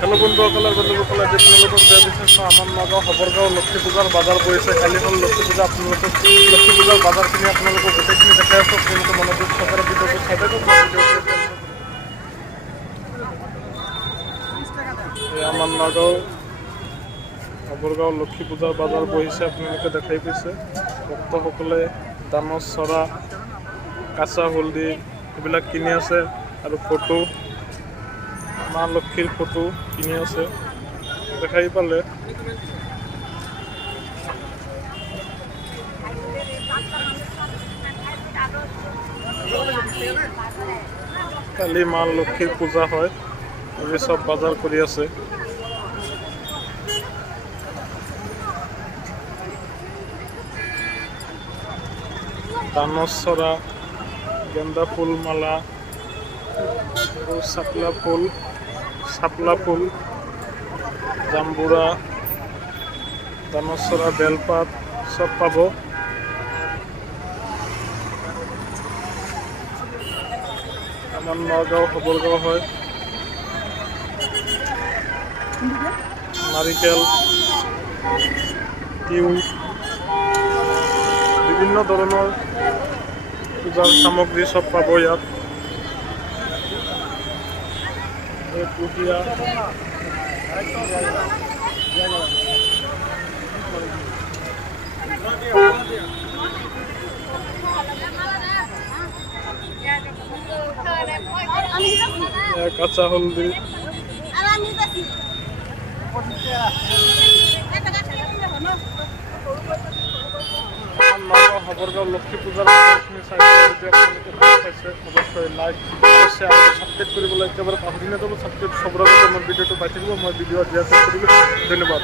Hello' বন্ধুসকলে যে আপোনালোকক বেয়া বিচাৰিছোঁ আমাৰ নগাঁও হবৰগাঁও লক্ষী পূজাৰ বজাৰ বহিছে। কালি হ'ল লক্ষী পূজা। আপোনালোকক লক্ষী পূজাৰ বজাৰখিনি আপোনালোকক গোটেইখিনি দেখাই আছোঁ। আপোনালোকে মনোযোগ সহকাৰে ভিডিঅ'টো চাই থাকক। আমাৰ নগাঁও হবৰগাঁও লক্ষী পূজাৰ বজাৰ বহিছে। আপোনালোকে দেখাই পাইছে ভক্তসকলে দানৰ চৰা, কাঁচা হলদি এইবিলাক কিনি আছে আৰু ফটো, মা লক্ষীৰ ফটো কিনি আছে দেখাই পালে। কালি মা লক্ষীৰ পূজা হয়, এই চব বজাৰ কৰি আছে। দানৰ চৰা, গেন্দা ফুল মালা আৰু চাপলা ফুল, জাম্বুৰা, দানৰ চৰা, বেলপাত চব পাব। আমাৰ নগাঁও হবৰগাঁও হয়। নাৰিকেল, তিউ, বিভিন্ন ধৰণৰ পূজাৰ সামগ্ৰী চব পাব ইয়াত। কুঁহিয়া, কাঁচা হলদি, হবৰগাঁও লক্ষী পূজাৰ অৱশ্যই লাইক, শ্বেয়াৰ আৰু ছাবস্ক্ৰাইব কৰিবলৈ একেবাৰে পাহৰি নাযাব। ছাবস্ক্ৰাইব চবৰ আগতে মোৰ ভিডিঅ'টো পাই থাকিব। মই ভিডিঅ' দিয়া কৰিলোঁ। ধন্যবাদ।